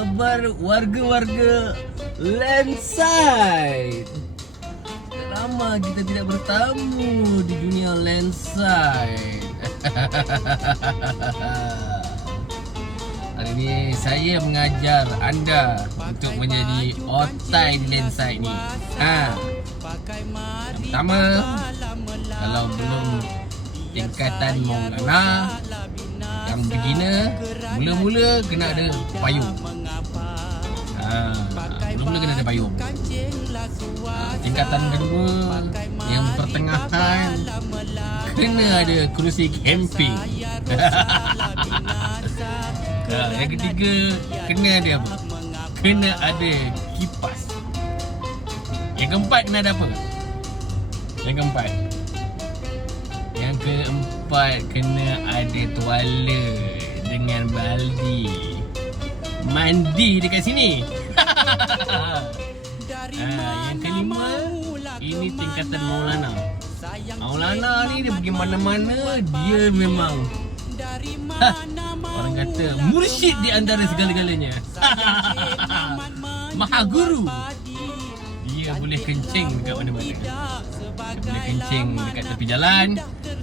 khabar warga-warga Landside? Lama kita tidak bertemu di dunia Landside. Hari ini saya mengajar anda untuk menjadi otai di Landside ni. Yang pertama, kalau belum tingkatan Maulana, yang beginner, mula-mula kena ada payung. Mula-mula kena ada payung. Tingkatan kedua, yang pertengahan, kena ada kerusi camping. Yang ketiga, kena ada apa? Kena ada kipas. Yang keempat, kena ada apa? Yang keempat, kena ada tuala dengan baldi. Mandi dekat sini. Yang kelima, ini tingkatan Maulana. Maulana ni dia pergi mana-mana, dia memang orang kata mursyid di antara segala-galanya. Maha guru. Dia boleh kencing dekat mana-mana. Dia boleh kencing dekat tepi jalan,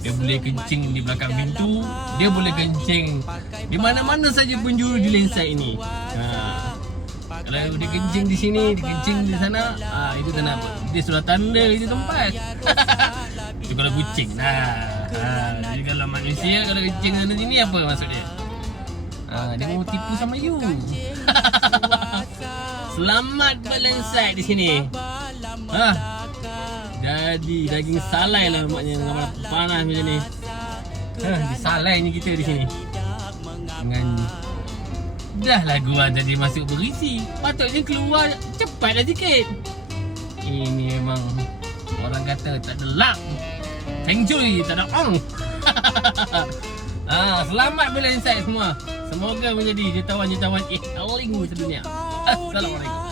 dia boleh kencing di belakang pintu, dia boleh kencing di mana-mana saja penjuru di Landside ini. Kalau dia kencing di sini, dia kencing di sana, itu tanda apa? Dia sudah tanda itu tempat. Itu kalau kucing. Jadi kalau manusia, kalau kencing sana sini, apa maksud dia? Dia mau tipu sama you. Selamat berLandside di sini. Jadi daging salai lah lemaknya dengan panas macam ni. Disalainya kita di sini. Dengan dah lah gua tadi masuk berisi, patutnya keluar cepatlah sikit. Ini memang orang kata tak ada luck. Heng Chui tak ada ong. Selamat berLandside semua. Semoga menjadi jutawan-jutawan ihling sedunia. Assalamualaikum.